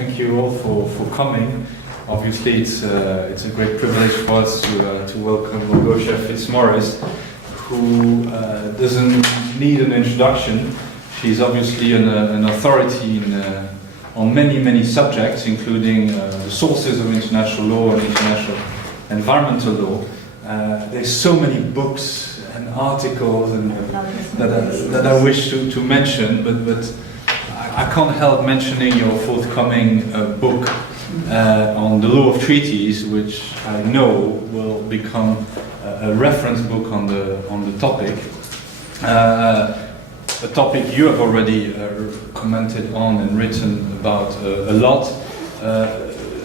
thank you all for coming. Obviously, it's a great privilege for us to welcome Malgosia Fitzmaurice, who doesn't need an introduction. She's obviously an authority on many subjects, including the sources of international law and international environmental law. There's so many books and articles that I wish to mention, but I can't help mentioning your forthcoming book on the law of treaties, which I know will become a reference book on the topic. A topic you have already commented on and written about a lot.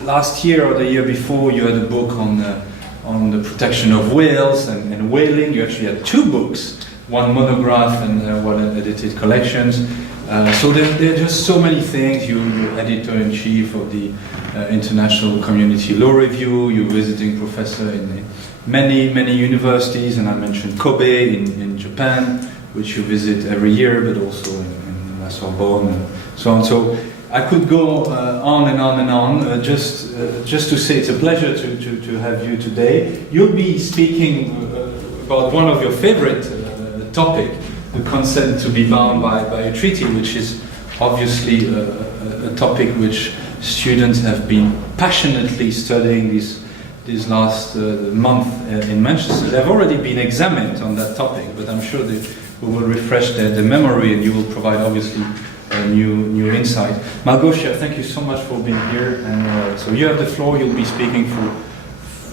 Last year or the year before, you had a book on the protection of whales and whaling. You actually had two books, one monograph and one edited collections. So there are just so many things. You're editor-in-chief of the International Community Law Review. You're visiting professor in many universities, and I mentioned Kobe in Japan, which you visit every year, but also in La Sorbonne and so on. So I could go on and on and on. Just to say, it's a pleasure to have you today. You'll be speaking about one of your favorite topic, the consent to be bound by a treaty, which is obviously a topic which students have been passionately studying this last month in Manchester. They've already been examined on that topic, but I'm sure that we will refresh their memory, and you will provide obviously new insight. Malgosia, thank you so much for being here. And so you have the floor. You'll be speaking for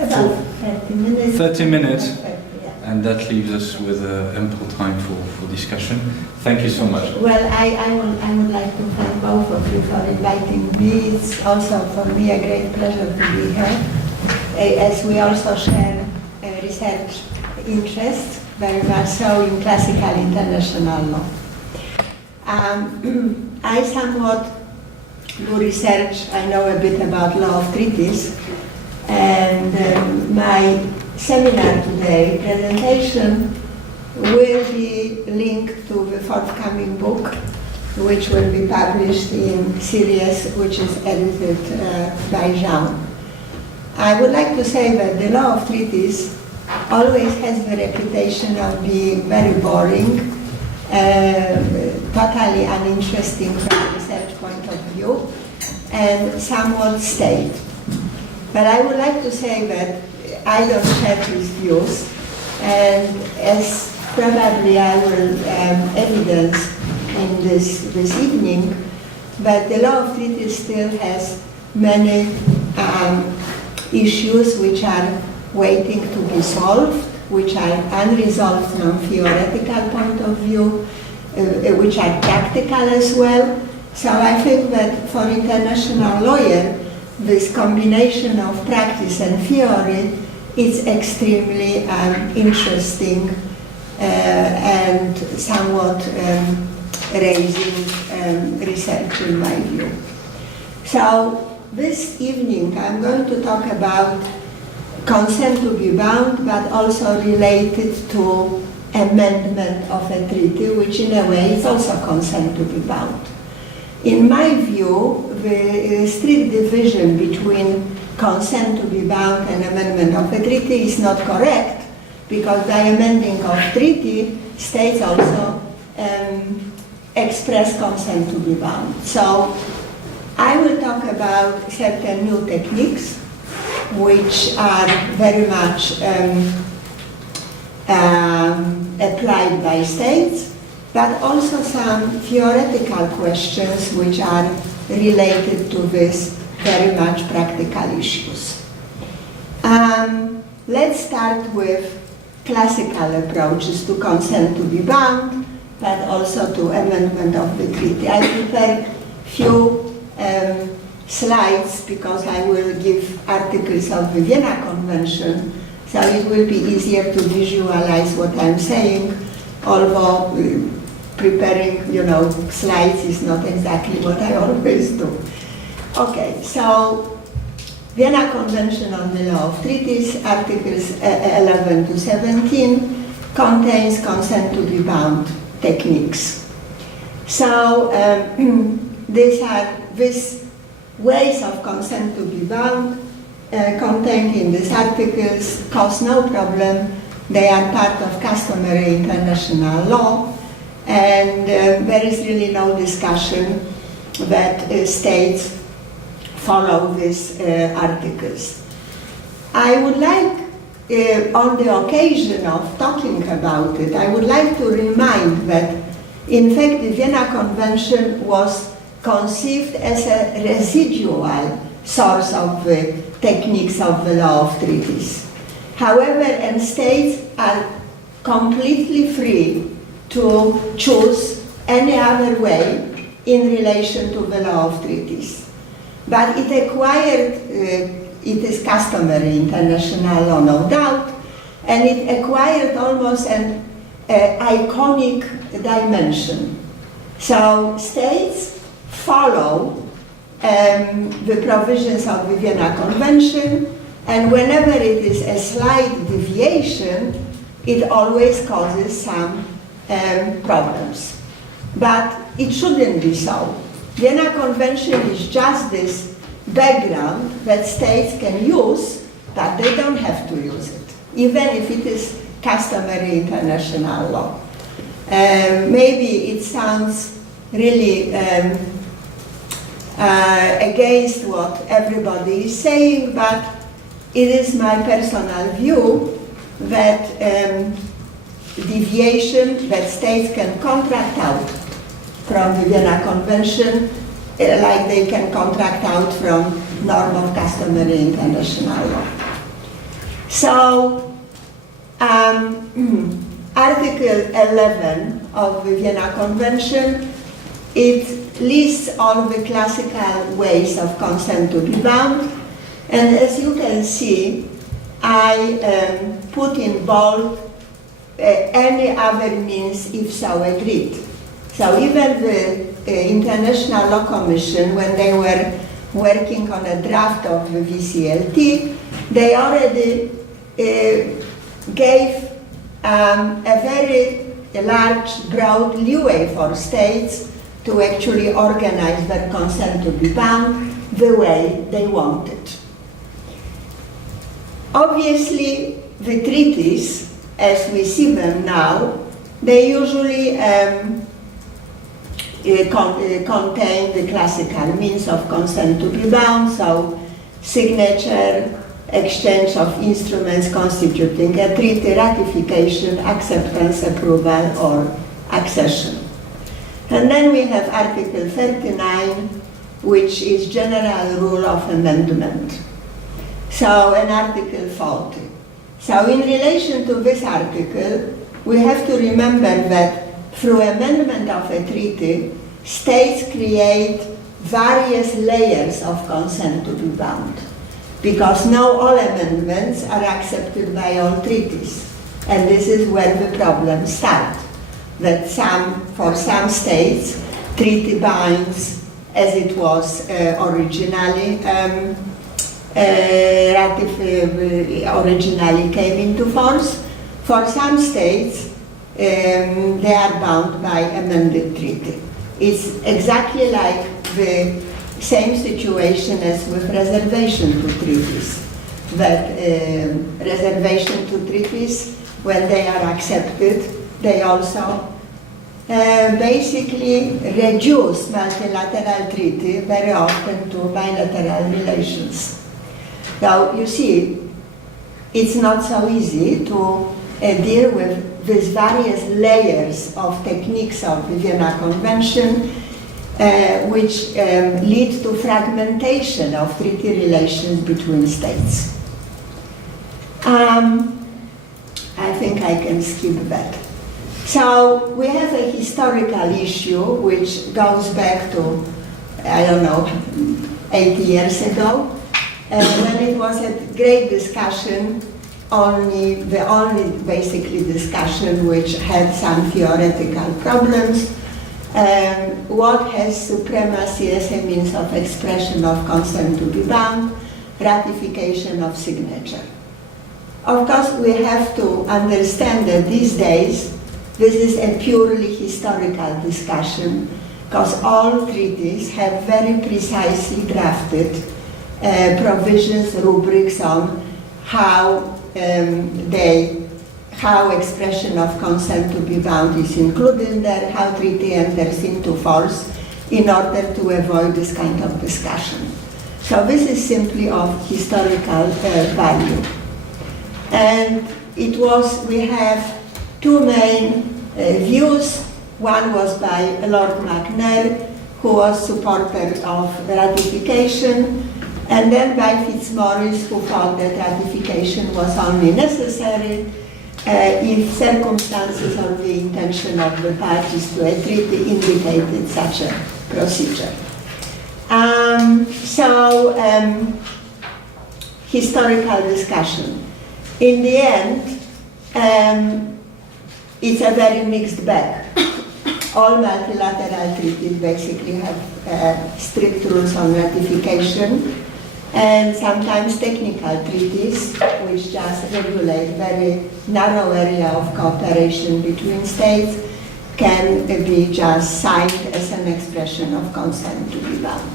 about 30 minutes. 30 minutes. Yeah. And that leaves us with ample time for discussion. Thank you so much. Well, I would like to thank both of you for inviting me. It's also for me a great pleasure to be here, as we also share research interests, very much so in classical international law. I somewhat do research. I know a bit about law of treaties, and my seminar today, presentation, will be linked to the forthcoming book, which will be published in series, which is edited by Jean. I would like to say that the law of treaties always has the reputation of being very boring, totally uninteresting from a research point of view, and somewhat staid. But I would like to say that I don't share these views, and as probably I will evidence in this evening, that the law of treaties still has many issues which are waiting to be solved, which are unresolved from theoretical point of view, which are practical as well. So I think that for international lawyer, this combination of practice and theory is extremely interesting and somewhat raising research in my view. So this evening I'm going to talk about consent to be bound, but also related to amendment of a treaty, which in a way is also consent to be bound. In my view, the strict division between consent to be bound and amendment of a treaty is not correct, because by amending of treaty, states also express consent to be bound. So I will talk about certain new techniques which are very much applied by states, but also some theoretical questions which are related to this very much practical issues. Let's start with classical approaches to consent to be bound, but also to amendment of the treaty. I prepared few slides because I will give articles of the Vienna Convention, so it will be easier to visualize what I'm saying, although preparing, slides is not exactly what I always do. Okay, so Vienna Convention on the Law of Treaties, Articles 11 to 17, contains consent to be bound techniques. So this ways of consent to be bound contained in these articles cause no problem. They are part of customary international law, and there is really no discussion that states follow these articles. I would like, on the occasion of talking about it, I would like to remind that, in fact, the Vienna Convention was conceived as a residual source of the techniques of the law of treaties. However, and states are completely free to choose any other way in relation to the law of treaties. But it acquired, it is customary international law, no doubt, and it acquired almost an iconic dimension. So states follow the provisions of the Vienna Convention, and whenever it is a slight deviation, it always causes some problems. But it shouldn't be so. Vienna Convention is just this background that states can use, but they don't have to use it, even if it is customary international law. Maybe it sounds really against what everybody is saying, but it is my personal view that deviation that states can contract out from the Vienna Convention, like they can contract out from norm of customary international law. So, Article 11 of the Vienna Convention, it lists all the classical ways of consent to be bound, and as you can see, I put in bold any other means if so agreed. So even the International Law Commission, when they were working on a draft of the VCLT, they already gave a very large, broad leeway for states to actually organize their consent to be bound the way they wanted. Obviously, the treaties, as we see them now, they usually contain the classical means of consent to be bound, so signature, exchange of instruments constituting a treaty, ratification, acceptance, approval, or accession. And then we have Article 39, which is General Rule of Amendment. So, and Article 40. So in relation to this article, we have to remember that through amendment of a treaty, states create various layers of consent to be bound, because now all amendments are accepted by all treaties. And this is where the problems start, that for some states, treaty binds as it was originally came into force. For some states, they are bound by amended treaty. It's exactly like the same situation as with reservation to treaties. That reservation to treaties, when they are accepted, they also basically reduce multilateral treaty very often to bilateral relations. So you see, it's not so easy to deal with these various layers of techniques of the Vienna Convention, which lead to fragmentation of treaty relations between states. I think I can skip that. So we have a historical issue which goes back to, I don't know, 80 years ago, when it was a great discussion, the only basically discussion which had some theoretical problems. What has supremacy as a means of expression of consent to be bound, ratification of signature. Of course, we have to understand that these days, this is a purely historical discussion, because all treaties have very precisely drafted provisions, rubrics on how how expression of consent to be bound is included in there, how treaty enters into force, in order to avoid this kind of discussion. So this is simply of historical value. And we have two main views. One was by Lord McNair, who was supporter of ratification, and then by Fitzmaurice, who thought that ratification was only necessary if circumstances or the intention of the parties to a treaty indicated such a procedure. Historical discussion. In the end, it's a very mixed bag. All multilateral treaties basically have strict rules on ratification, and sometimes technical treaties which just regulate very narrow area of cooperation between states can be just signed as an expression of consent to be bound.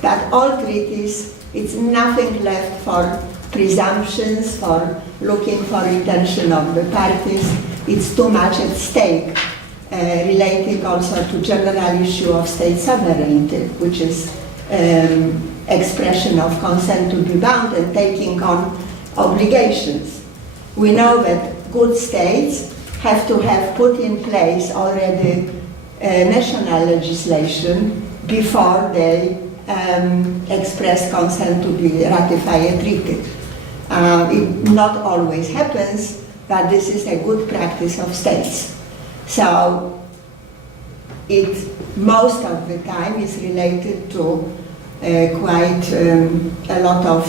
But all treaties, it's nothing left for presumptions, for looking for intention of the parties. It's too much at stake, relating also to general issue of state sovereignty, which is expression of consent to be bound and taking on obligations. We know that good states have to have put in place already national legislation before they express consent to be ratify a treaty. It not always happens, but this is a good practice of states. So it most of the time is related to quite a lot of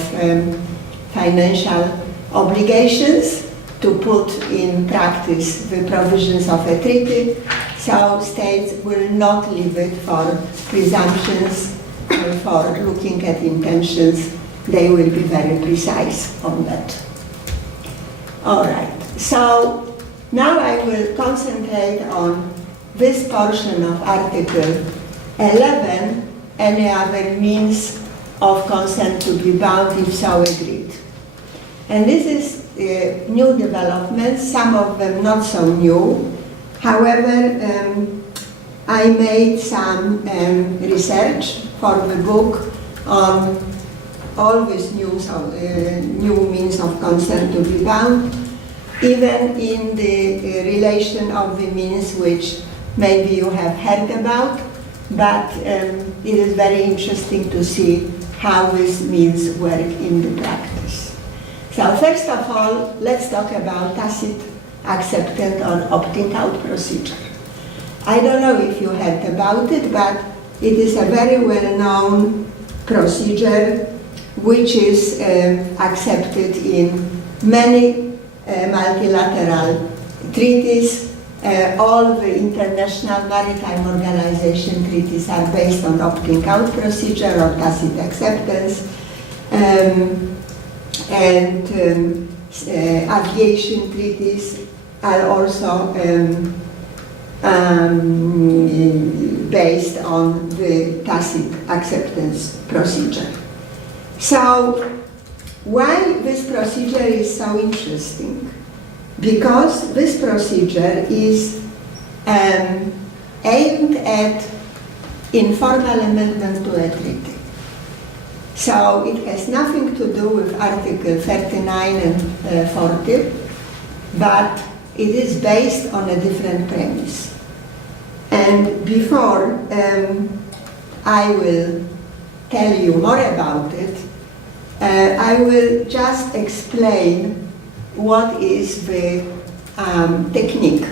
financial obligations to put in practice the provisions of a treaty, so states will not leave it for presumptions, for looking at intentions. They will be very precise on that. All right, so now I will concentrate on this portion of Article 11, any other means of consent to be bound if so agreed. And this is new developments, some of them not so new. However, I made some research for the book on all these new means of consent to be bound, even in the relation of the means which maybe you have heard about, but it is very interesting to see how these means work in the practice. So first of all, let's talk about tacit acceptance or opting out procedure. I don't know if you heard about it, but it is a very well-known procedure which is accepted in many multilateral treaties. All the international maritime organization treaties are based on opting out procedure or tacit acceptance. Aviation treaties are also based on the tacit acceptance procedure. So, why this procedure is so interesting? Because this procedure is aimed at informal amendment to a treaty. So it has nothing to do with Article 39 and 40, but it is based on a different premise. And before I will tell you more about it, I will just explain what is the technique.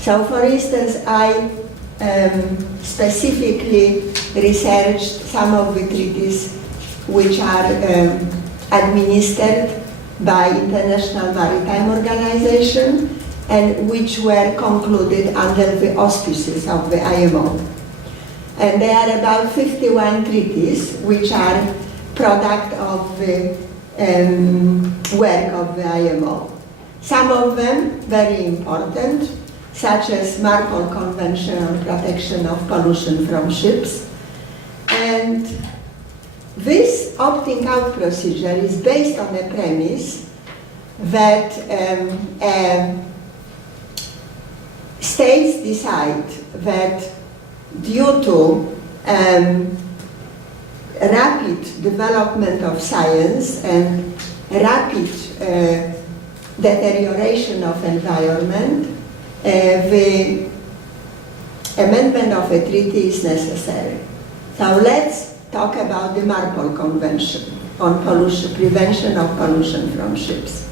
So for instance, I specifically researched some of the treaties which are administered by International Maritime Organization and which were concluded under the auspices of the IMO. And there are about 51 treaties which are product of the work of the IMO. Some of them very important, such as Marpol Convention on Protection of Pollution from Ships. And this opting out procedure is based on a premise that states decide that due to rapid development of science and rapid deterioration of environment, the amendment of a treaty is necessary. So let's talk about the Marpol Convention on prevention of pollution from ships.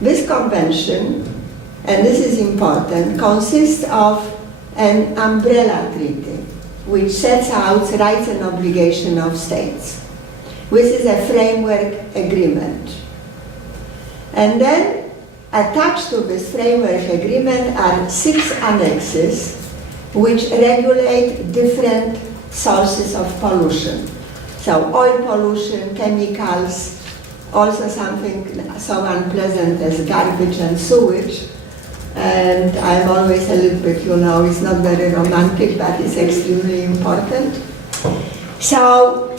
This convention, and this is important, consists of an umbrella treaty which sets out rights and obligations of states. This is a framework agreement. And then attached to this framework agreement are 6 annexes which regulate different sources of pollution. So oil pollution, chemicals, also something so unpleasant as garbage and sewage. And I'm always a little bit, it's not very romantic, but it's extremely important. So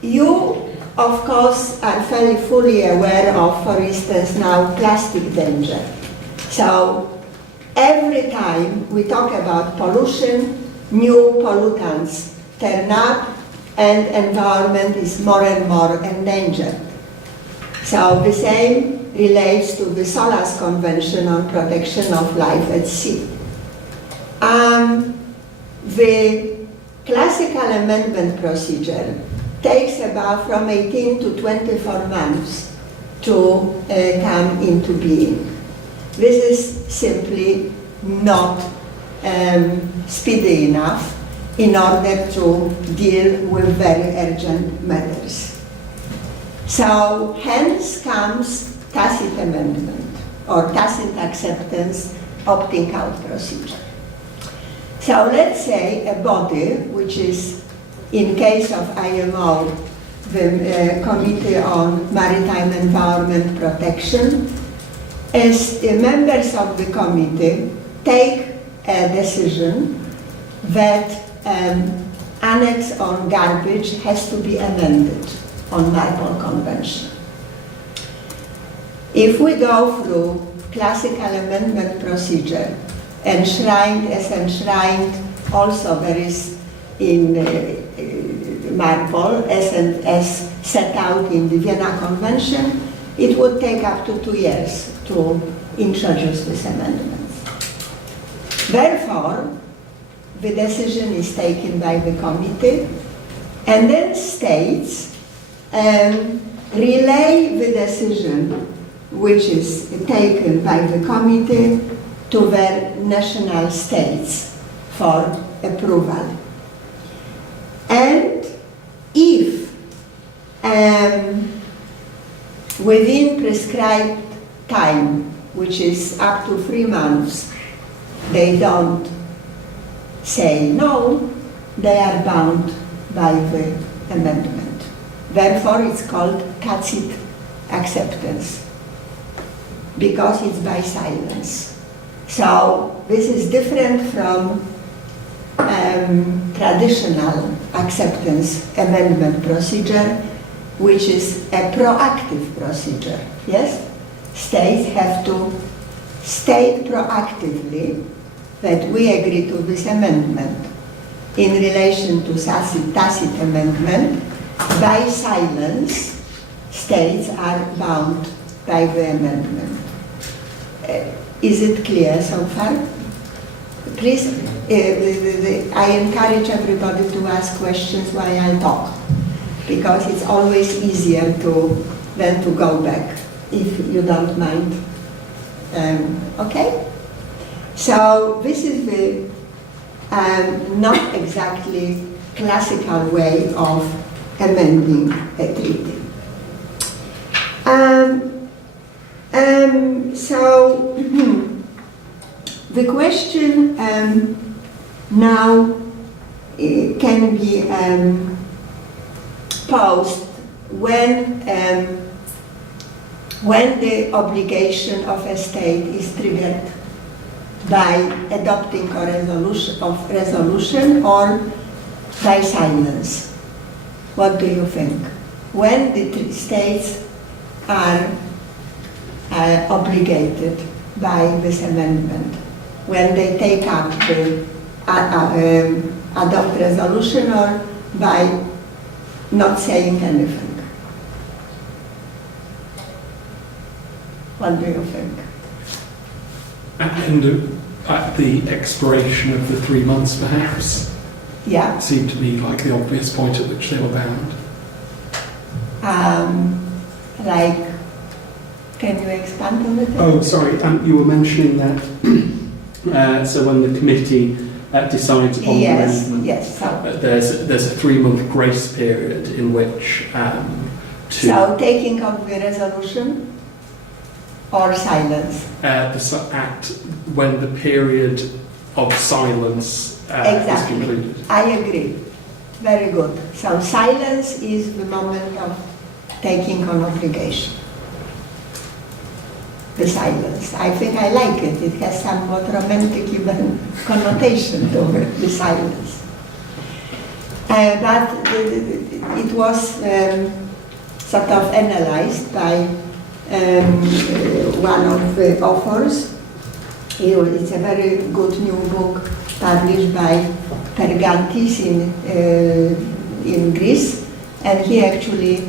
you, of course, are fairly fully aware of, for instance, now plastic danger. So every time we talk about pollution, new pollutants turn up and environment is more and more endangered. So the same relates to the SOLAS Convention on Protection of Life at Sea. The classical amendment procedure takes about from 18 to 24 months to come into being. This is simply not speedy enough in order to deal with very urgent matters. So hence comes tacit amendment or tacit acceptance opting out procedure. So let's say a body, which is in case of IMO, the Committee on Maritime Environment Protection, as members of the committee take a decision that annex on garbage has to be amended on Marpol Convention. If we go through classical amendment procedure, enshrined also there is in Marpol as set out in the Vienna Convention, it would take up to 2 years to introduce these amendments. Therefore, the decision is taken by the committee, and then states relay the decision which is taken by the committee to their national states for approval. And if within prescribed time, which is up to 3 months, they don't say no, they are bound by the amendment. Therefore, it's called tacit acceptance, because it's by silence. So this is different from traditional acceptance amendment procedure, which is a proactive procedure. Yes? States have to state proactively that we agree to this amendment. In relation to tacit amendment, by silence, states are bound by the amendment. Is it clear so far? Please, I encourage everybody to ask questions while I talk, because it's always easier than to go back, if you don't mind. Okay? So this is the not exactly classical way of amending a treaty. So the question now can be posed when the obligation of a state is triggered. by adopting a resolution or by silence? What do you think? When the states are obligated by this amendment, when they take up the adopt resolution or by not saying anything? What do you think? At the expiration of the 3 months, perhaps. Yeah. It seemed to me like the obvious point at which they were bound. Can you expand on it? Oh, sorry. You were mentioning that. So when the committee decides upon the amendment, yes. So there's a 3-month grace period in which so taking up the resolution or silence. When the period of silence is concluded. I agree. Very good. So silence is the moment of taking on obligation. The silence. I think I like it. It has somewhat romantic even connotation to it, the silence. But it was sort of analyzed by one of the authors. It's a very good new book published by Pergantis in Greece, and he actually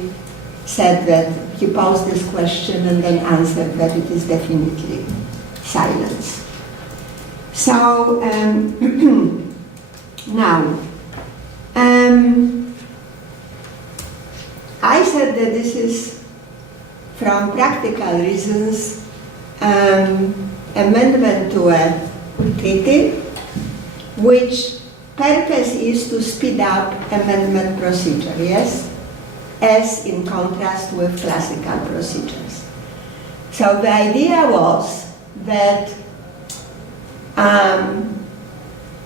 said that he posed this question and then answered that it is definitely silence. So now, I said that this is, from practical reasons, amendment to a treaty, which purpose is to speed up amendment procedure, yes? As in contrast with classical procedures. So the idea was that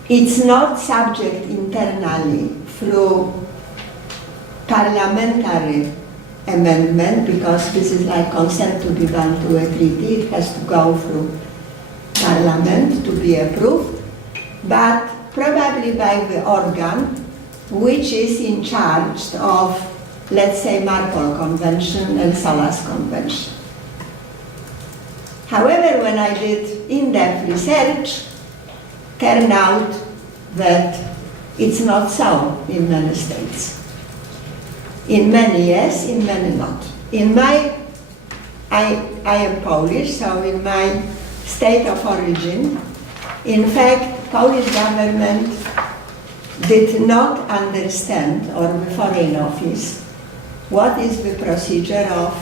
it's not subject internally through parliamentary amendment, because this is like consent to be bound to a treaty. It has to go through parliament to be approved, but probably by the organ which is in charge of, let's say, Marpol Convention and Solas Convention. However, when I did in-depth research, turned out that it's not so in many states. In many, yes, in many not. I am Polish, so in my state of origin, in fact, Polish government did not understand, or the Foreign Office, what is the procedure of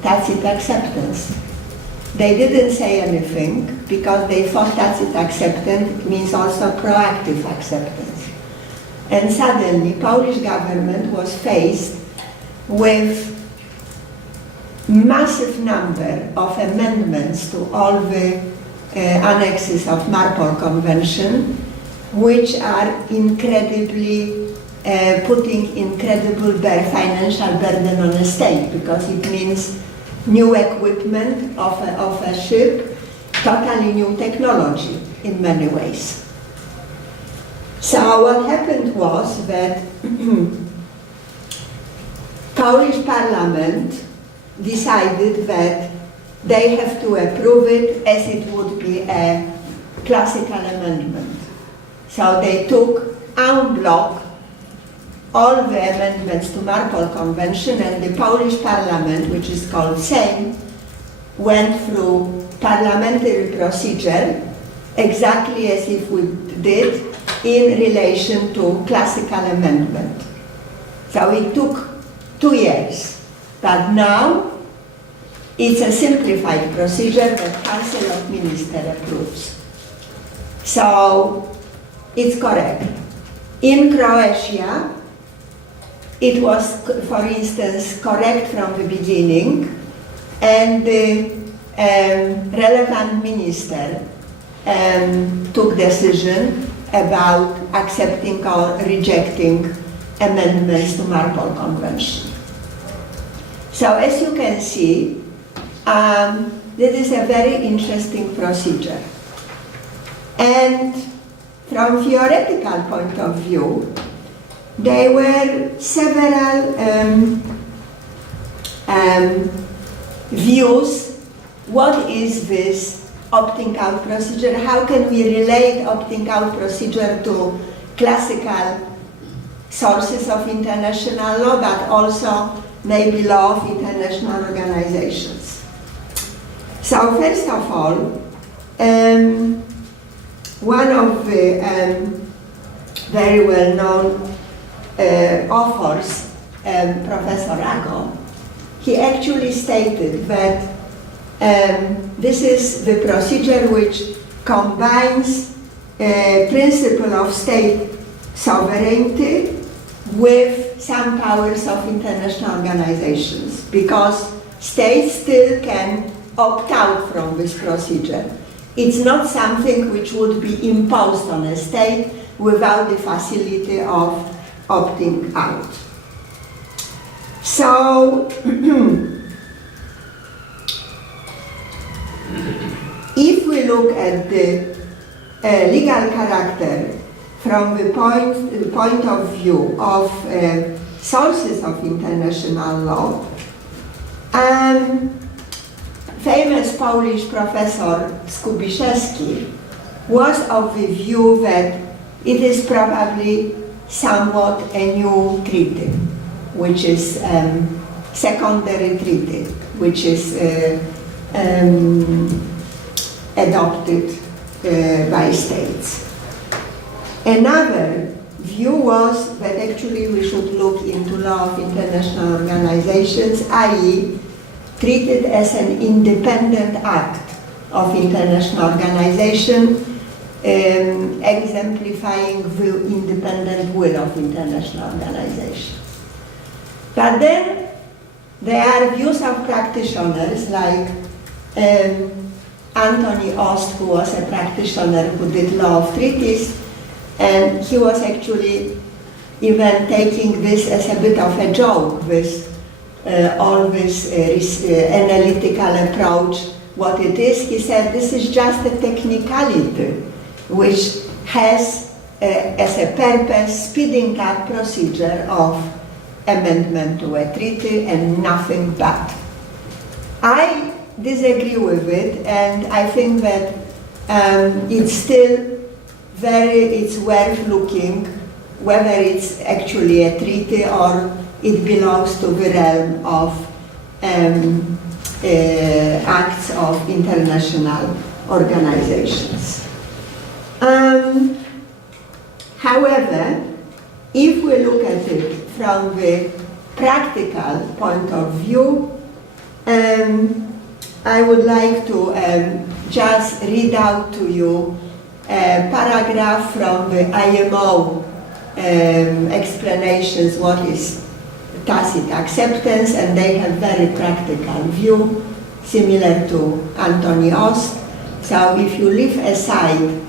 tacit acceptance. They didn't say anything because they thought tacit acceptance means also proactive acceptance. And suddenly, Polish government was faced with massive number of amendments to all the annexes of Marpol Convention, which are incredibly putting incredible financial burden on a state, because it means new equipment of a ship, totally new technology in many ways. So what happened was that Polish Parliament decided that they have to approve it as it would be a classical amendment. So they took en bloc all the amendments to Marpol Convention, and the Polish Parliament, which is called Sejm, went through parliamentary procedure exactly as if we did in relation to classical amendment. So it took 2 years, but now it's a simplified procedure that Council of Ministers approves. So it's correct. In Croatia, it was, for instance, correct from the beginning, and the relevant minister took decision about accepting or rejecting amendments to Marpol Convention. So as you can see, this is a very interesting procedure. And from theoretical point of view, there were several views. What is this opting out procedure? How can we relate opting out procedure to classical sources of international law, but also maybe law of international organizations? So first of all, one of the very well-known authors, Professor Rago, he actually stated that this is the procedure which combines principle of state sovereignty with some powers of international organizations, because states still can opt out from this procedure. It's not something which would be imposed on a state without the facility of opting out. So, if we look at the legal character from the point of view of sources of international law, famous Polish professor Skubiszewski was of the view that it is probably somewhat a new treaty, which is secondary treaty, which is adopted by states. Another view was that actually we should look into law of international organizations, i.e. treated as an independent act of international organization, exemplifying the independent will of international organizations. But then there are views of practitioners like Anthony Ost, who was a practitioner who did law of treaties, and he was actually even taking this as a bit of a joke, with all this analytical approach, what it is. He said this is just a technicality which has as a purpose speeding up procedure of amendment to a treaty and nothing but. I disagree with it, and I think that it's still it's worth looking whether it's actually a treaty or it belongs to the realm of acts of international organizations. However, if we look at it from the practical point of view, I would like to just read out to you a paragraph from the IMO explanations what is tacit acceptance, and they have very practical view, similar to Anthony Ost. So if you leave aside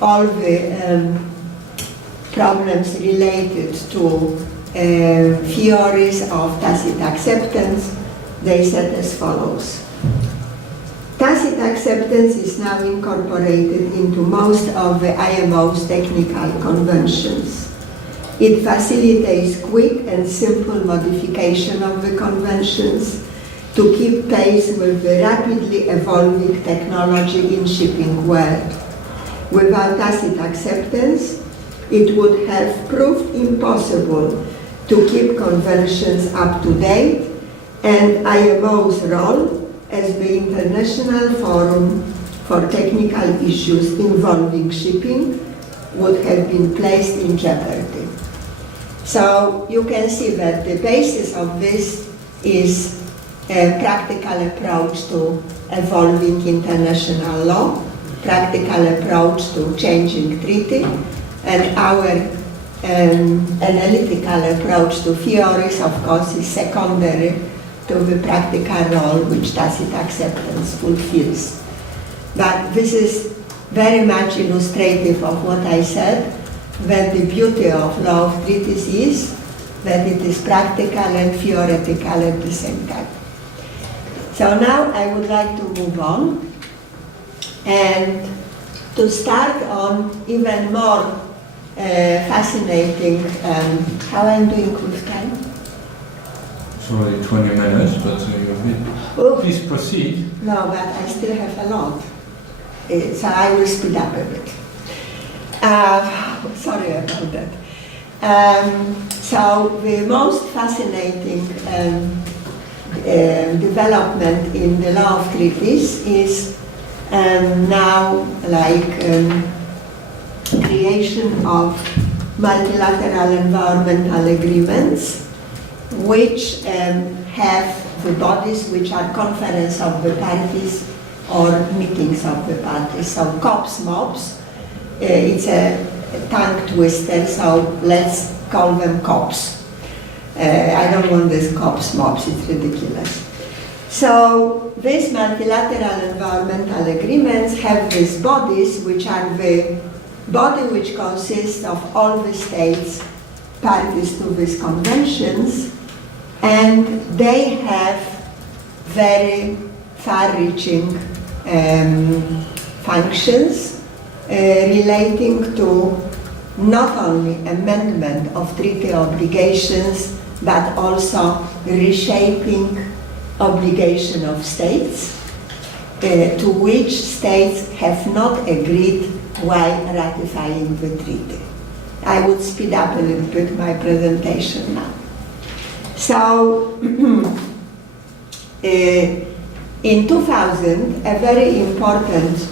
all the problems related to theories of tacit acceptance, they said as follows. Tacit acceptance is now incorporated into most of the IMO's technical conventions. It facilitates quick and simple modification of the conventions to keep pace with the rapidly evolving technology in shipping world. Without tacit acceptance, it would have proved impossible to keep conventions up to date, and IMO's role as the international forum for technical issues involving shipping would have been placed in jeopardy. So you can see that the basis of this is a practical approach to evolving international law, practical approach to changing treaty, and our analytical approach to theories, of course, is secondary to the practical role which tacit acceptance fulfills. But this is very much illustrative of what I said, that the beauty of law of treaties is that it is practical and theoretical at the same time. So now I would like to move on and to start on even more fascinating, how I'm doing with time? It's already 20 minutes, but please proceed. No, but I still have a lot. So I will speed up a bit. Sorry about that. So the most fascinating development in the law of treaties is now creation of multilateral environmental agreements, which have the bodies which are conference of the parties or meetings of the parties. So COPs, MOPs, it's a tongue twister, so let's call them COPs. I don't want this COPs, MOPs, it's ridiculous. So these multilateral environmental agreements have these bodies, which are the body which consists of all the states parties to these conventions, and they have very far-reaching functions relating to not only amendment of treaty obligations, but also reshaping obligation of states to which states have not agreed while ratifying the treaty. I would speed up a little bit my presentation now. So, in 2000, a very important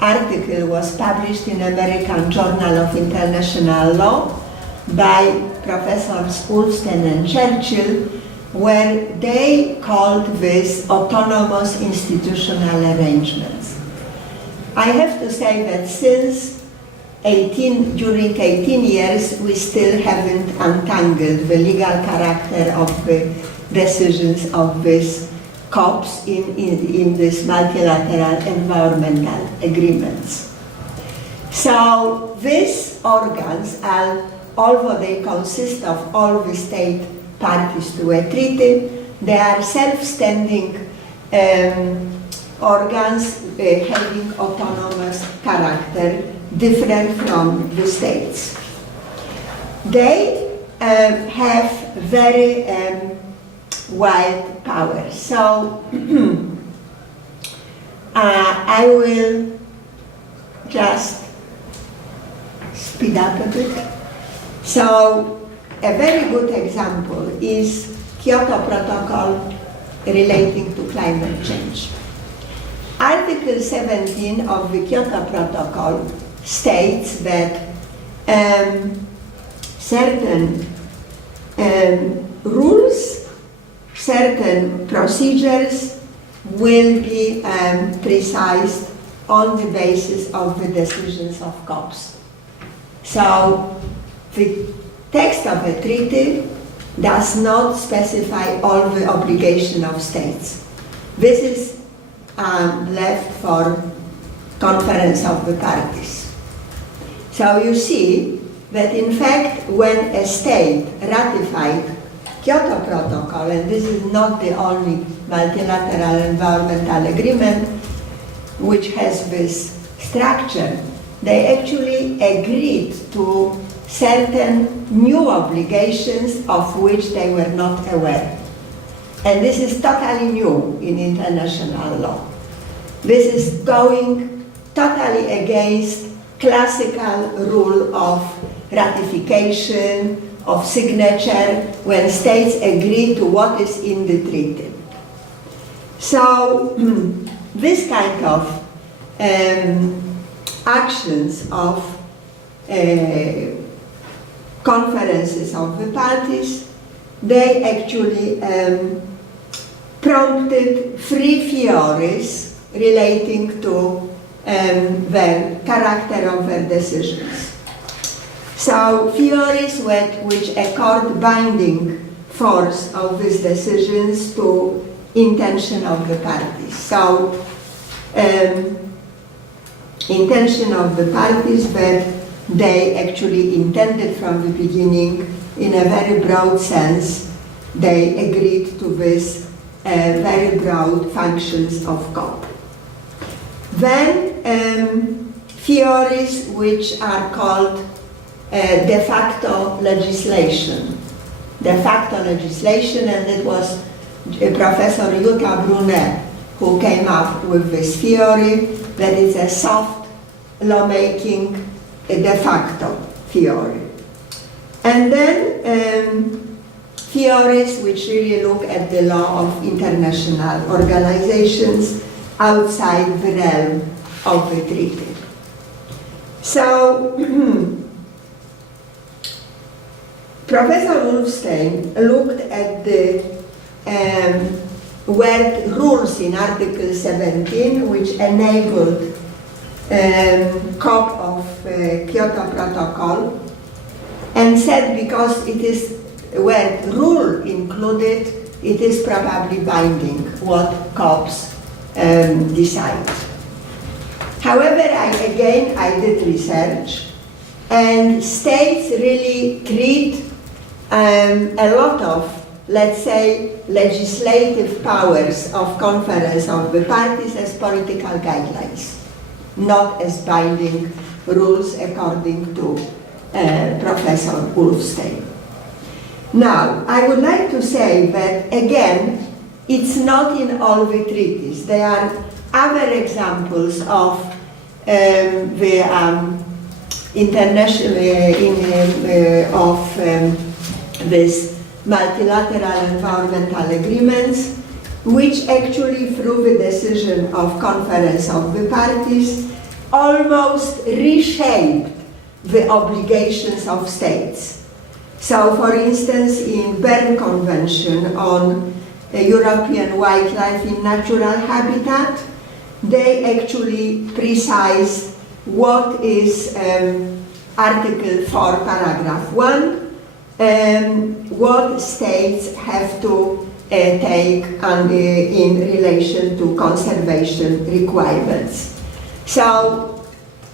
article was published in American Journal of International Law by Professors Ulston and Churchill, where they called this autonomous institutional arrangements. I have to say that since during 18 years, we still haven't untangled the legal character of the decisions of these COPs in these multilateral environmental agreements. So these organs are, although they consist of all the state parties to a treaty, they are self-standing organs having autonomous character, different from the states. They have very wide power. So I will just speed up a bit. So a very good example is Kyoto Protocol relating to climate change. Article 17 of the Kyoto Protocol states that certain rules, certain procedures will be precised on the basis of the decisions of COPs. So the text of a treaty does not specify all the obligation of states. This is left for conference of the parties. So you see that in fact when a state ratified Kyoto Protocol, and this is not the only multilateral environmental agreement which has this structure, they actually agreed to certain new obligations of which they were not aware. And this is totally new in international law. This is going totally against classical rule of ratification, of signature, when states agree to what is in the treaty. So this kind of actions of conferences of the parties, they actually prompted three theories relating to the character of their decisions. So theories which accord binding force of these decisions to intention of the parties. So intention of the parties that they actually intended from the beginning, in a very broad sense, they agreed to this very broad functions of COP. Then theories which are called de facto legislation. De facto legislation, and it was Professor Jutta Brunet who came up with this theory, that is a soft lawmaking de facto theory. And then theories which really look at the law of international organizations outside the realm of the treaty. So, Professor Wolfstein looked at the rules in Article 17, which enabled COP of Kyoto Protocol, and said because it is word rule included, it is probably binding what COPs decide. However, I did research, and states really treat a lot of, let's say, legislative powers of Conference of the Parties as political guidelines, not as binding rules according to Professor Wolfstein. Now, I would like to say that, again, it's not in all the treaties. There are other examples of these multilateral environmental agreements, which actually, through the decision of Conference of the Parties, almost reshaped the obligations of states. So, for instance, in Berne Convention on European wildlife in natural habitat, they actually precise what is Article 4, Paragraph 1, what states have to take in relation to conservation requirements. So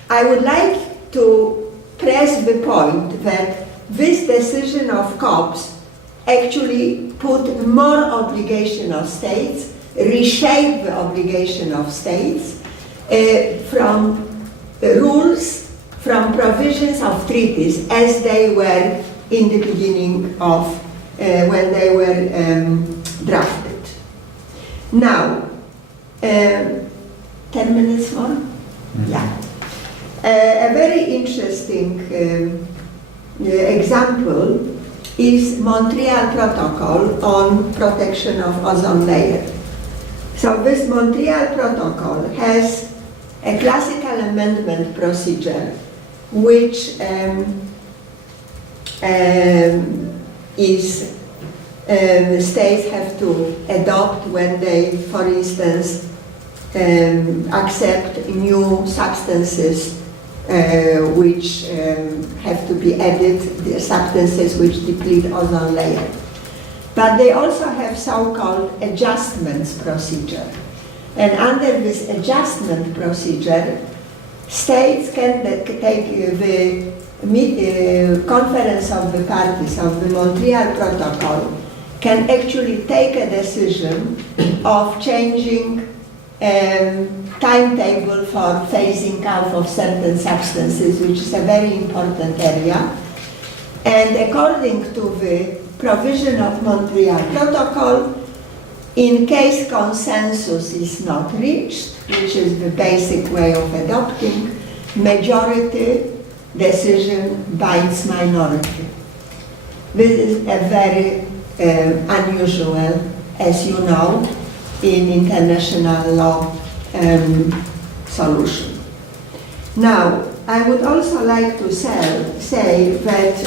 I would like to press the point that this decision of COPs actually put more obligation of states, reshape the obligation of states from rules, from provisions of treaties as they were in the beginning of when they were drafted. Now, 10 minutes more? Mm-hmm. Yeah. A very interesting example is Montreal Protocol on protection of ozone layer. So this Montreal Protocol has a classical amendment procedure which states have to adopt when they, for instance, accept new substances which have to be added, the substances which deplete ozone layer. But they also have so-called adjustments procedure. And under this adjustment procedure, states can take the Conference of the Parties of the Montreal Protocol can actually take a decision of changing timetable for phasing out of certain substances, which is a very important area. And according to the provision of Montreal Protocol, in case consensus is not reached, which is the basic way of adopting, majority decision binds minority. This is a very unusual, as you know, in international law solution. Now, I would also like to say that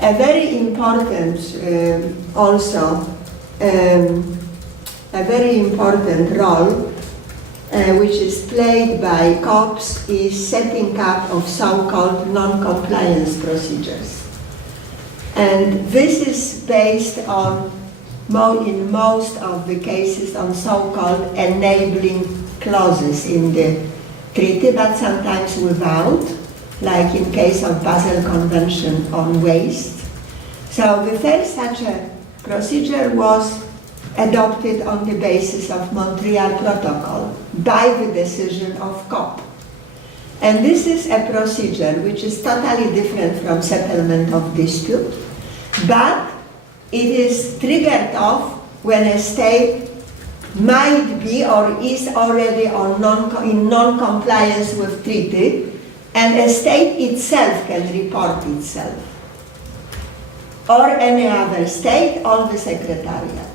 a very important a very important role which is played by COPs is setting up of so-called non-compliance procedures. And this is based on, in most of the cases, on so-called enabling clauses in the treaty, but sometimes without, like in case of Basel Convention on waste. So the first such a procedure was adopted on the basis of Montreal Protocol by the decision of COP. And this is a procedure which is totally different from settlement of dispute, but it is triggered off when a state might be or is already in non-compliance with treaty, and a state itself can report itself, or any other state, or the Secretariat.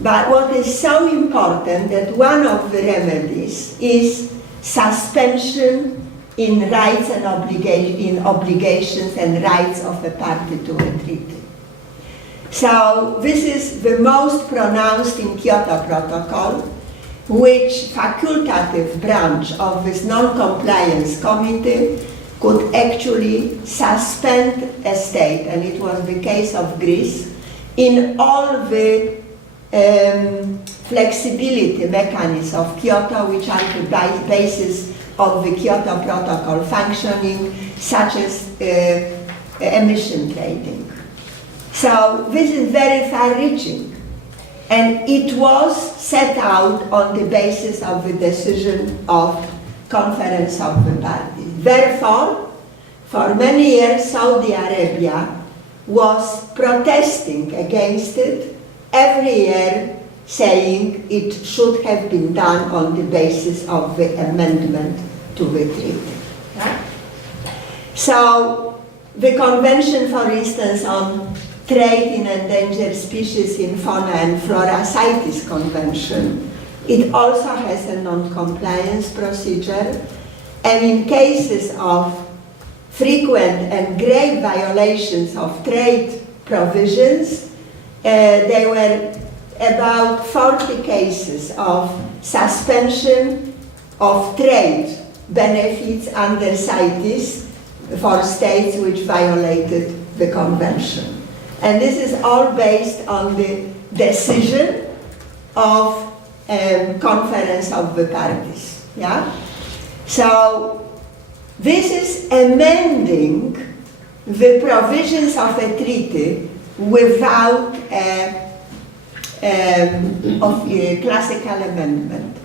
But what is so important that one of the remedies is suspension in rights and obligations and rights of a party to a treaty. So this is the most pronounced in Kyoto Protocol, which facultative branch of this non-compliance committee could actually suspend a state, and it was the case of Greece, in all the flexibility mechanisms of Kyoto, which are the basis of the Kyoto Protocol functioning, such as emission trading. So this is very far-reaching, and it was set out on the basis of the decision of Conference of the Parties. Therefore, for many years, Saudi Arabia was protesting against it, every year saying it should have been done on the basis of the amendment to the treaty. Yeah? So the convention, for instance, on trade in endangered species in fauna and flora, CITES convention, it also has a non-compliance procedure, and in cases of frequent and grave violations of trade provisions, there were about 40 cases of suspension of trade benefits under CITES for states which violated the convention. And this is all based on the decision of Conference of the Parties. Yeah? So this is amending the provisions of a treaty without a classical amendment.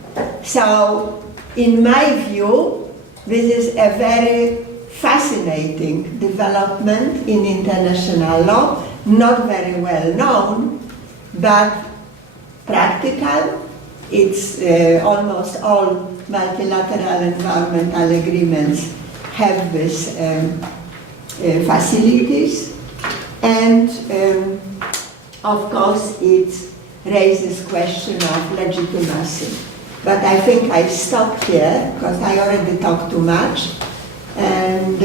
So in my view, this is a very fascinating development in international law, not very well known, but practical. It's almost all multilateral environmental agreements have these facilities, and of course it raises question of legitimacy. But I think I stop here because I already talked too much, and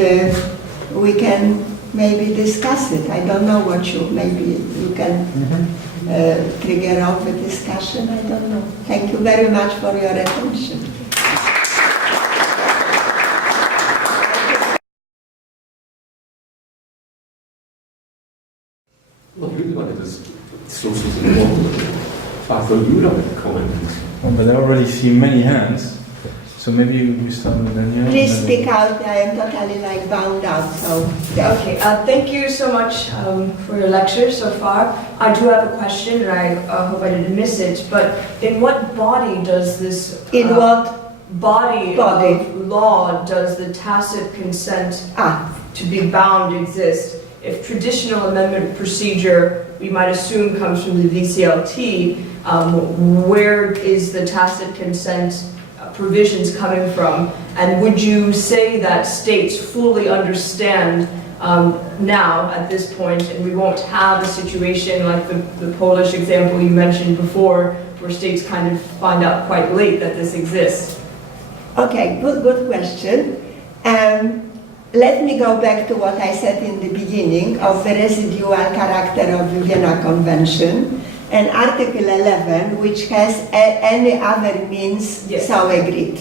we can maybe discuss it. I don't know what maybe you can trigger off a discussion, I don't know. Thank you very much for your attention. Well, you wanted this sources involved. I thought you would have a comment. Oh, but I already see many hands, so maybe we start with Daniel. Please speak out. I am totally bound out. So okay. Thank you so much for your lecture so far. I do have a question, and I hope I didn't miss it. But in what body does this? In what body of law does the tacit consent to be bound exist? If traditional amendment procedure, we might assume, comes from the VCLT, where is the tacit consent provisions coming from? And would you say that states fully understand now at this point, and we won't have a situation like the Polish example you mentioned before, where states kind of find out quite late that this exists? Okay, good question. Let me go back to what I said in the beginning of the residual character of the Vienna Convention and Article 11, which has any other means so agreed.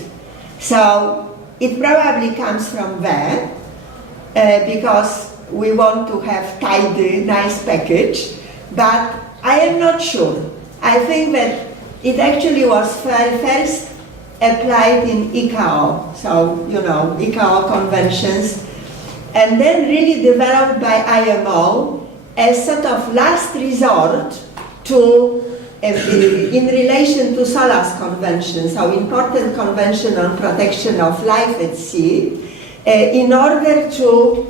So it probably comes from there because we want to have tidy, nice package, but I am not sure. I think that it actually was first applied in ICAO, so, ICAO conventions, and then really developed by IMO as sort of last resort to in relation to SOLAS Convention, so Important Convention on Protection of Life at Sea, in order to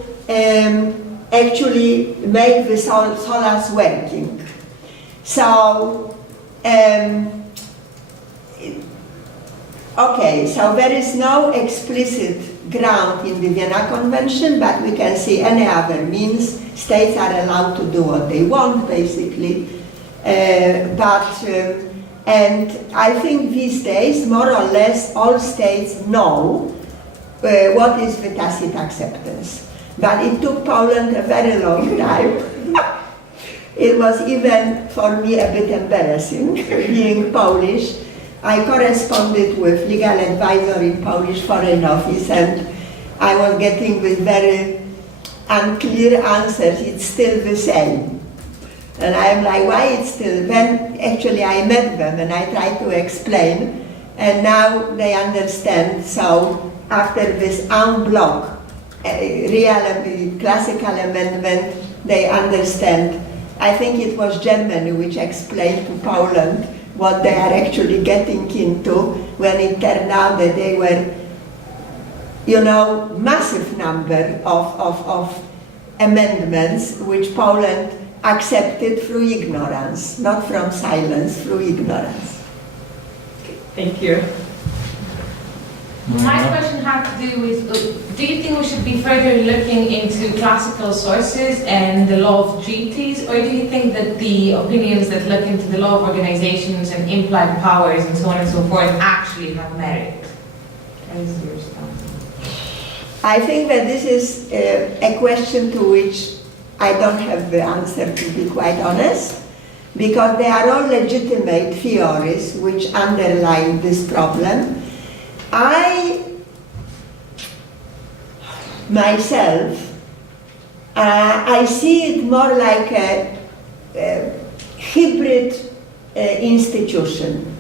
actually make the SOLAS working. So, okay, so there is no explicit ground in the Vienna Convention, but we can see any other means. States are allowed to do what they want, basically. And I think these days, more or less, all states know what is the tacit acceptance. But it took Poland a very long time. It was even, for me, a bit embarrassing, being Polish. I corresponded with legal advisor in Polish Foreign Office, and I was getting with very unclear answers. It's still the same. And I'm like, why it's still? Then actually I met them and I tried to explain, and now they understand. So after this en bloc, real classical amendment, they understand. I think it was Germany which explained to Poland what they are actually getting into, when it turned out that they were, you know, massive number of amendments which Poland accepted through ignorance, not from silence, through ignorance. Thank you. My question had to do with, do you think we should be further looking into classical sources and the law of treaties, or do you think that the opinions that look into the law of organizations and implied powers and so on and so forth actually have merit? What is your stance? I think that this is a question to which I don't have the answer, to be quite honest, because they are all legitimate theories which underline this problem. I, myself, I see it more like a hybrid institution,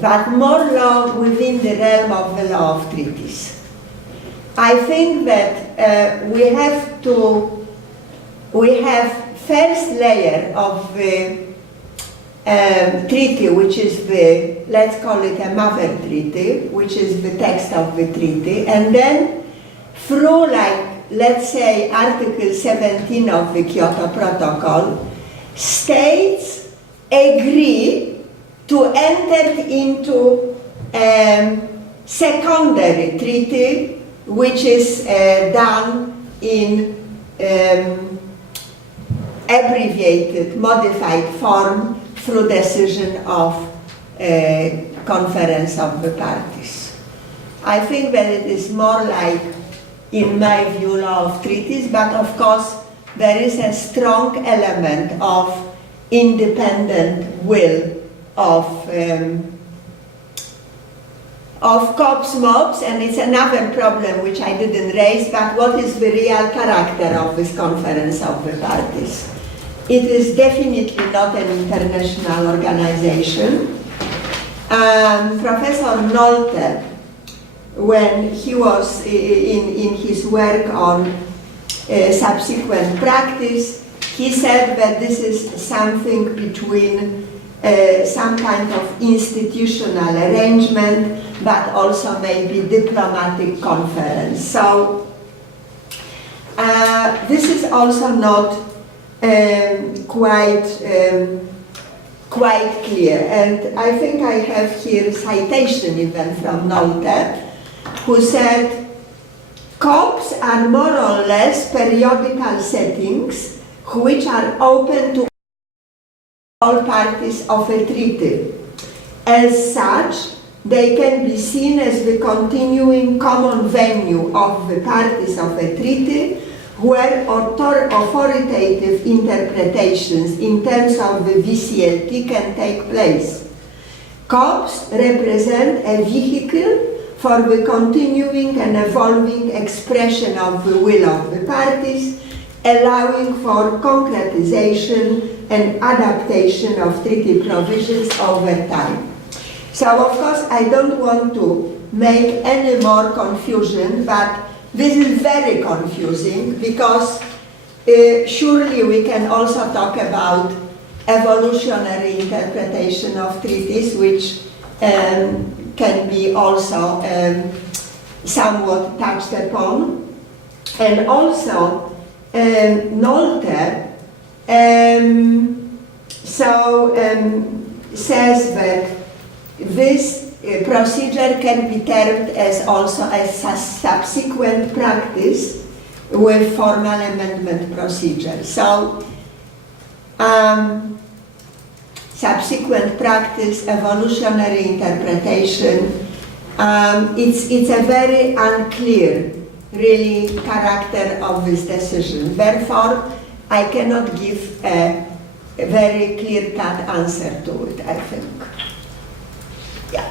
but more law within the realm of the law of treaties. I think that we have first layer of the treaty, which is the, let's call it a mother treaty, which is the text of the treaty, and then through, like, let's say, Article 17 of the Kyoto Protocol, states agree to enter into secondary treaty, which is done in abbreviated, modified form through decision of conference of the parties. I think that it is more like, in my view, law of treaties, but of course there is a strong element of independent will of cops, mobs, and it's another problem which I didn't raise, but what is the real character of this conference of the parties? It is definitely not an international organization. Professor Nolte, when he was in his work on subsequent practice, he said that this is something between some kind of institutional arrangement, but also maybe diplomatic conference. So this is also not quite clear. And I think I have here a citation even from Nolte, who said, COPs are more or less periodical settings which are open to all parties of a treaty. As such, they can be seen as the continuing common venue of the parties of a treaty, where authoritative interpretations in terms of the VCLT can take place. COPs represent a vehicle for the continuing and evolving expression of the will of the parties, allowing for concretization and adaptation of treaty provisions over time. So of course I don't want to make any more confusion, but this is very confusing, because surely we can also talk about evolutionary interpretation of treaties, which can be also somewhat touched upon. And also, Nolte says that this procedure can be termed as also a subsequent practice with formal amendment procedure. So, subsequent practice, evolutionary interpretation, it's a very unclear, really, character of this decision. Therefore, I cannot give a very clear-cut answer to it, I think. Yeah.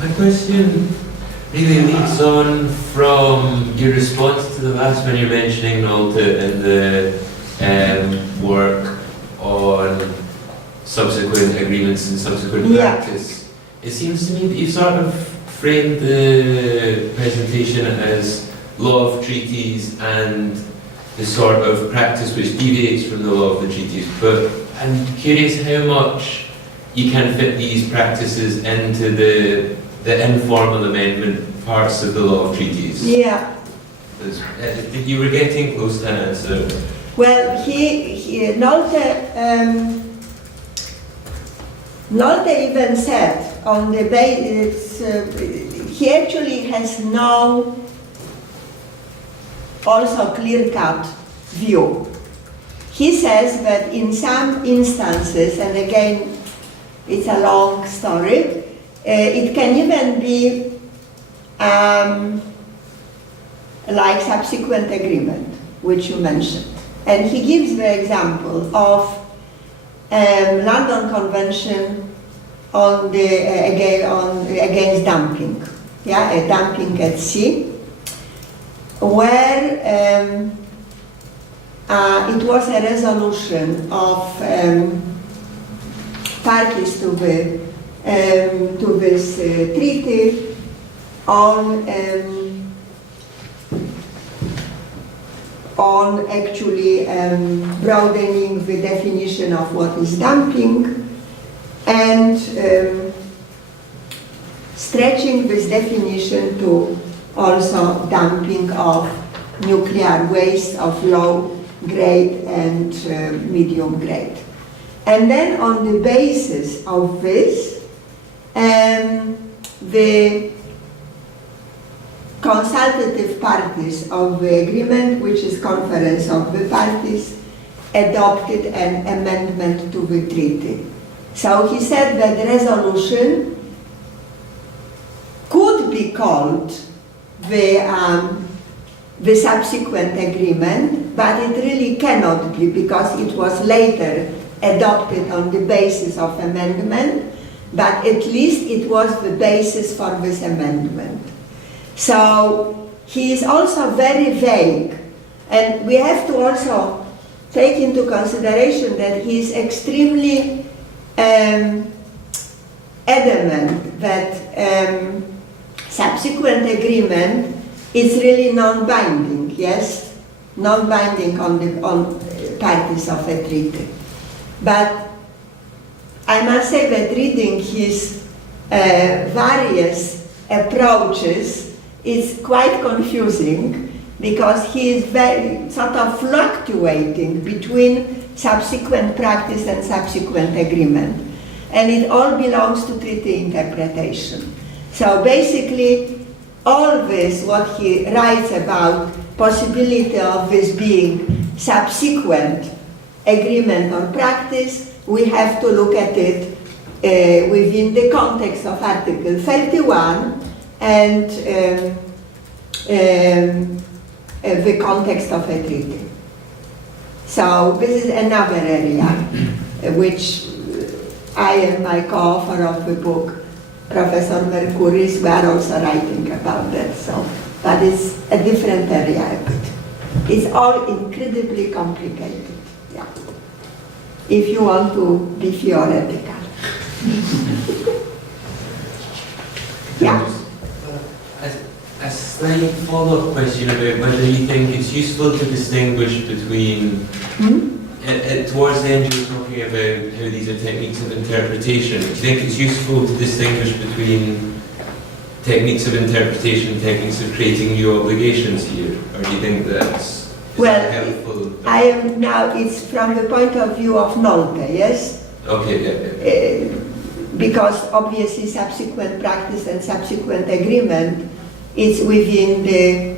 My question really leads on from your response to the last when you're mentioning Nolte and the work on subsequent agreements and subsequent practice. It seems to me that you sort of framed the presentation as law of treaties and the sort of practice which deviates from the law of the treaties. But I'm curious how much you can fit these practices into the informal amendment parts of the law of treaties. Yeah. You were getting close to an answer. Well, Nolte even said on the basis, he actually has no also clear-cut view. He says that in some instances, and again, it's a long story, it can even be like subsequent agreement, which you mentioned. And he gives the example of London Convention on the against dumping, dumping at sea, where it was a resolution of parties to this treaty on actually broadening the definition of what is dumping and stretching this definition to also dumping of nuclear waste of low grade and medium grade. And then on the basis of this, the consultative parties of the agreement, which is Conference of the Parties, adopted an amendment to the treaty. So he said that the resolution could be called the subsequent agreement, but it really cannot be because it was later adopted on the basis of amendment, but at least it was the basis for this amendment. So he is also very vague, and we have to also take into consideration that he is extremely adamant that subsequent agreement is really non-binding, yes? Non-binding on parties of a treaty. But I must say that reading his various approaches is quite confusing because he is very sort of fluctuating between subsequent practice and subsequent agreement. And it all belongs to treaty interpretation. So basically, all this, what he writes about possibility of this being subsequent agreement or practice, we have to look at it within the context of Article 31 and the context of a treaty. So this is another area which I and my co-author of the book, Professor Mercouris, we are also writing about that. So, but it's a different area a bit. It's all incredibly complicated. Yeah. If you want to be theoretical. Yeah. As slight follow-up question about whether you think it's useful to distinguish between, towards the end you were talking about how these are techniques of interpretation. Do you think it's useful to distinguish between techniques of interpretation and techniques of creating new obligations here? Or do you think that's helpful? I am now, it's from the point of view of NOLPE, yes? Okay, yeah. Because obviously subsequent practice and subsequent agreement is within the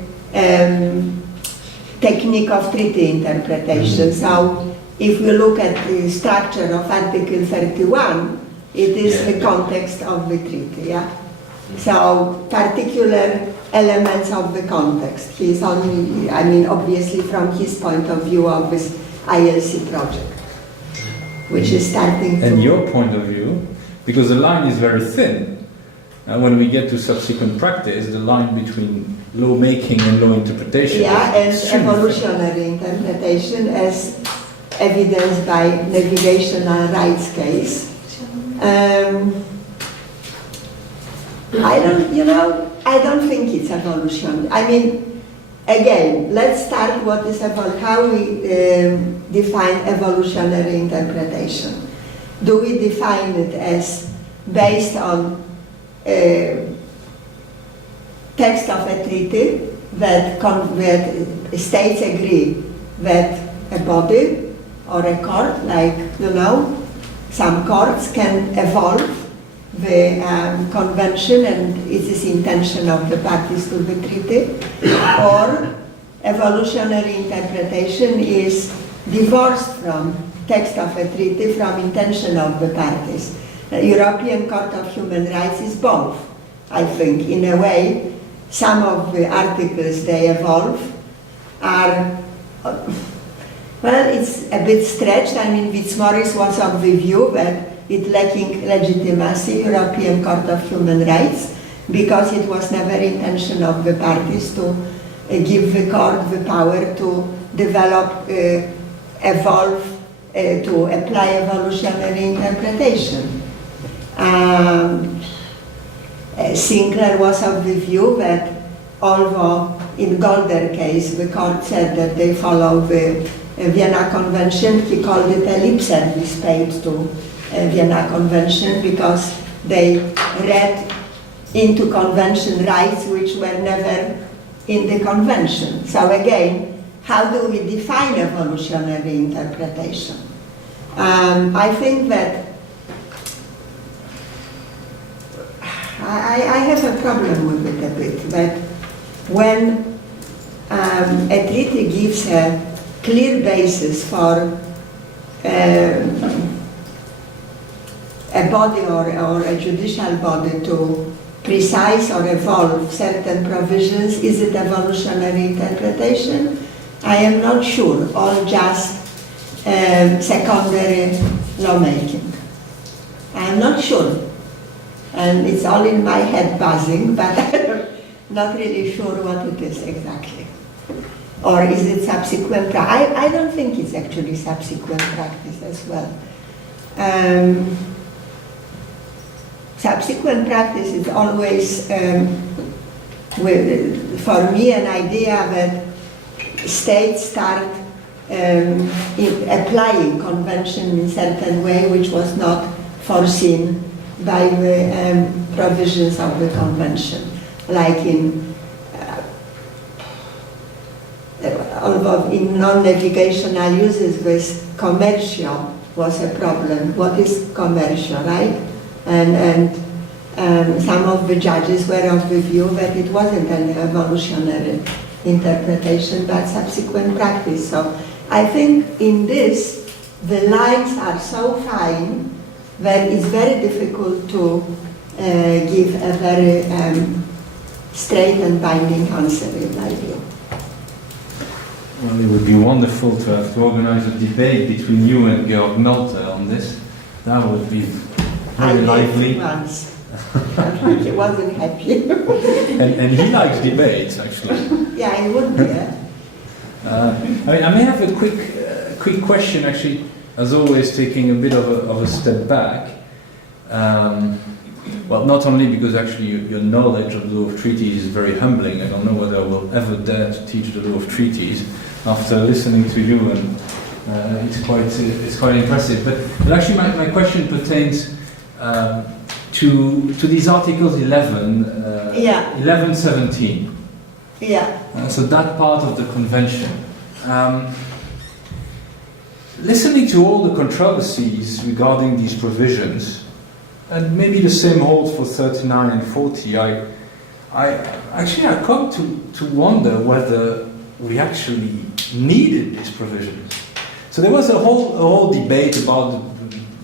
technique of treaty interpretation. So if we look at the structure of Article 31, it is the context of the treaty, yeah? So particular elements of the context. He's only, I mean, obviously from his point of view of this ILC project, which is starting to... And your point of view, because the line is very thin, and when we get to subsequent practice, the line between law making and law interpretation is and evolutionary interpretation, as evidenced by navigational rights case. I don't think it's evolution. I mean, again, let's start what is how we define evolutionary interpretation. Do we define it as based on text of a treaty that states agree that a body or a court, like, some courts can evolve the convention and it is intention of the parties to the treaty, or evolutionary interpretation is divorced from text of a treaty, from intention of the parties. The European Court of Human Rights is both, I think. In a way, some of the articles they evolve are, well, it's a bit stretched. I mean, Fitzmaurice was of the view that it lacking legitimacy, European Court of Human Rights, because it was never intention of the parties to give the court the power to develop, evolve, to apply evolutionary interpretation. Sinclair was of the view that although in Golder case the court said that they follow the Vienna Convention, he called it a lip service paid to Vienna Convention because they read into convention rights which were never in the convention. So again, how do we define evolutionary interpretation? I think that I have a problem with it a bit, that when a treaty gives a clear basis for a body or a judicial body to precise or evolve certain provisions, is it evolutionary interpretation? I am not sure, or just secondary lawmaking. I am not sure. And it's all in my head buzzing, but I'm not really sure what it is exactly. Or is it subsequent practice? I don't think it's actually subsequent practice as well. Subsequent practice is always, for me, an idea that states start applying convention in certain way which was not foreseen by the provisions of the convention, like in although in non-navigational uses this commercial was a problem. What is commercial, right? And some of the judges were of the view that it wasn't an evolutionary interpretation but subsequent practice. So I think in this the lines are so fine that it's very difficult to give a very straight and binding answer in my view. Well, it would be wonderful to have to organize a debate between you and Georg Nolte on this. That would be very lively. Once. He wasn't happy. and he likes debates, actually. Yeah, he would be. I may have a quick question, actually, as always, taking a bit of a step back. Well, not only because actually your knowledge of the law of treaties is very humbling. I don't know whether I will ever dare to teach the law of treaties after listening to you, and it's quite impressive. But actually, my question pertains to these articles 11, 11, 17. Yeah. So that part of the convention. Listening to all the controversies regarding these provisions, and maybe the same holds for 39 and 40, I come to wonder whether we actually needed these provisions. So there was a whole debate about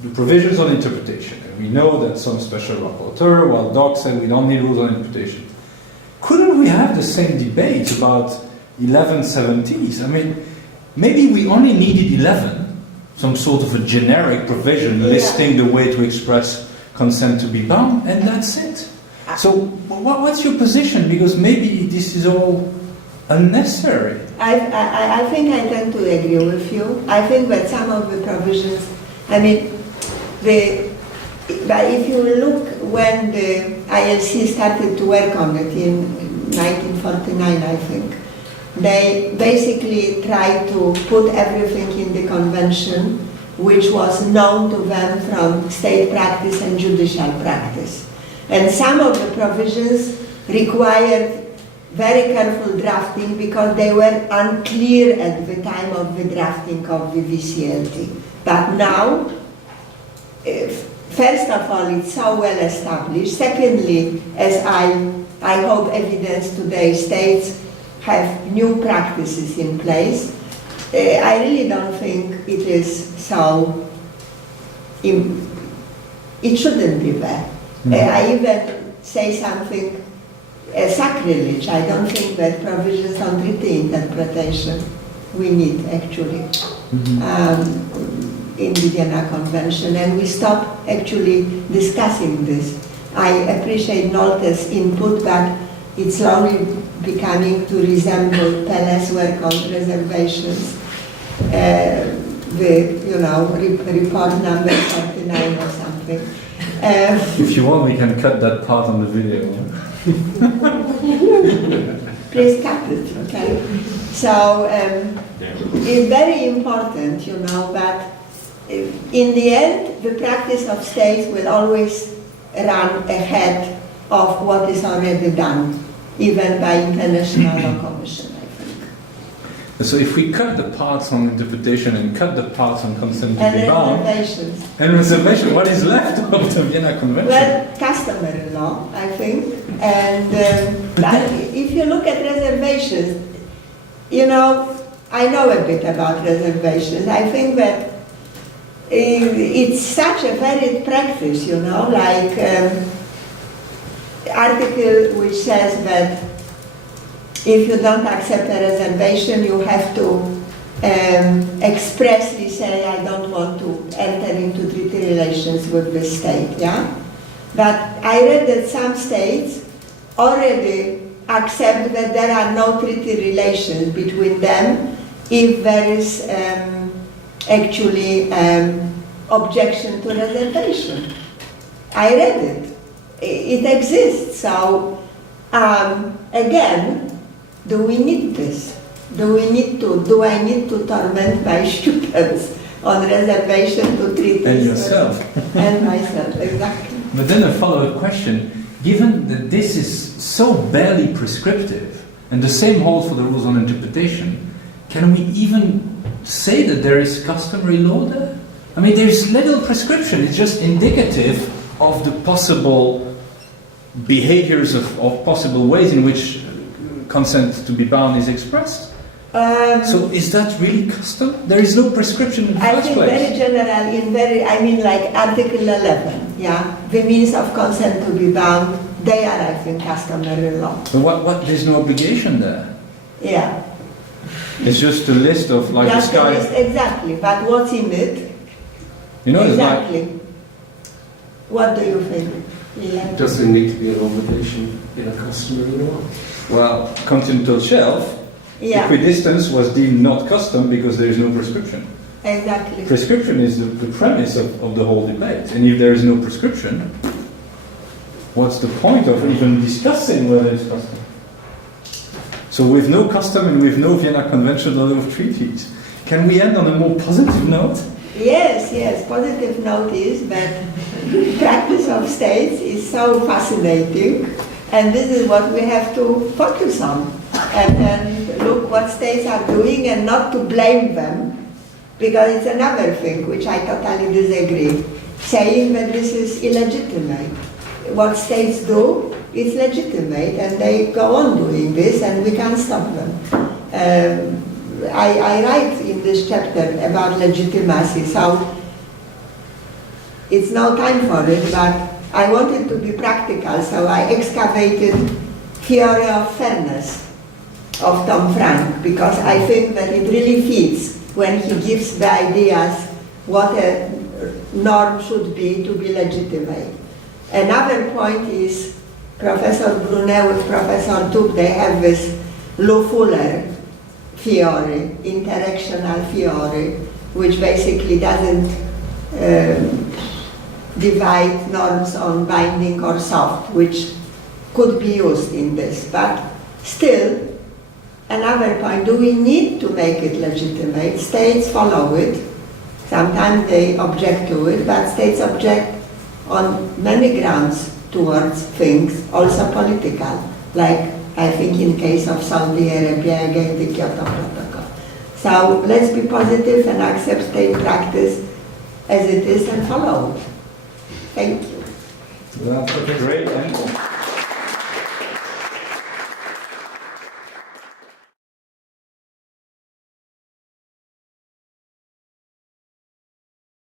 the provisions on interpretation. And we know that some special rapporteur, while Doc said we don't need rules on interpretation. Couldn't we have the same debate about 1170s? I mean, maybe we only needed 11, some sort of a generic provision listing the way to express consent to be bound, and that's it. So what's your position? Because maybe this is all unnecessary. I think I tend to agree with you. I think that some of the provisions, I mean, but if you look when the ILC started to work on it in 1949, I think, they basically tried to put everything in the convention which was known to them from state practice and judicial practice. And some of the provisions required very careful drafting because they were unclear at the time of the drafting of the VCLT. But now, first of all, it's so well established. Secondly, as I hope evidence today states, have new practices in place. I really don't think it is so, it shouldn't be there. I even say something sacrilege. I don't think that provisions on treaty interpretation we need actually in the Vienna Convention, and we stop actually discussing this. I appreciate Nolte's input, but it's slowly becoming to resemble Pelle's work on reservations. Report number 49 or something. If you want, we can cut that part on the video. Please cut it, okay? So it's very important, that in the end, the practice of states will always run ahead of what is already done, even by international law commission, I think. So if we cut the parts on interpretation and cut the parts on consent to be bound, and reservation, what is left of the Vienna Convention? Well, customary law, I think. And if you look at reservations, I know a bit about reservations. I think that it's such a varied practice, like article which says that if you don't accept a reservation, you have to expressly say, I don't want to enter into treaty relations with the state, But I read that some states already accept that there are no treaty relations between them if there is actually objection to reservation. I read it. It exists. So again, do we need this? Do I need to torment my students on reservation to treaties? And yourself. And myself, exactly. But then a follow-up question, given that this is so barely prescriptive, and the same holds for the rules on interpretation, can we even say that there is customary law there? I mean, there's little prescription, it's just indicative of the possible behaviors of possible ways in which consent to be bound is expressed. So is that really custom? There is no prescription in the first place. I think very general, like Article 11, the means of consent to be bound, they are, I think, customary law. But there's no obligation there. Yeah. It's just a list of, like, Just the sky. a list, exactly, but what's in it? Exactly. What do you think? Yeah. Does there need to be an obligation in a customary law? Well, continental shelf, equidistance was deemed not custom because there is no prescription. Exactly. Prescription is the premise of the whole debate, and if there is no prescription, what's the point of even discussing whether it's custom? So with no custom and with no Vienna Convention or of treaties, can we end on a more positive note? Yes, yes, positive note is that practice of states is so fascinating, and this is what we have to focus on, and look what states are doing and not to blame them, because it's another thing which I totally disagree, saying that this is illegitimate. What states do, it's legitimate, and they go on doing this, and we can't stop them. I write in this chapter about legitimacy, so it's no time for it, but I wanted to be practical, so I excavated theory of fairness of Tom Frank, because I think that it really fits when he gives the ideas what a norm should be to be legitimate. Another point is Professor Brunet with Professor Tuck, they have this Lou Fuller theory, interactional theory, which basically doesn't divide norms on binding or soft, which could be used in this. But still, another point, do we need to make it legitimate? States follow it. Sometimes they object to it, but states object on many grounds towards things, also political, like I think in case of Saudi Arabia against the Kyoto Protocol. So let's be positive and accept state practice as it is and follow it. Thank you. That's a great answer.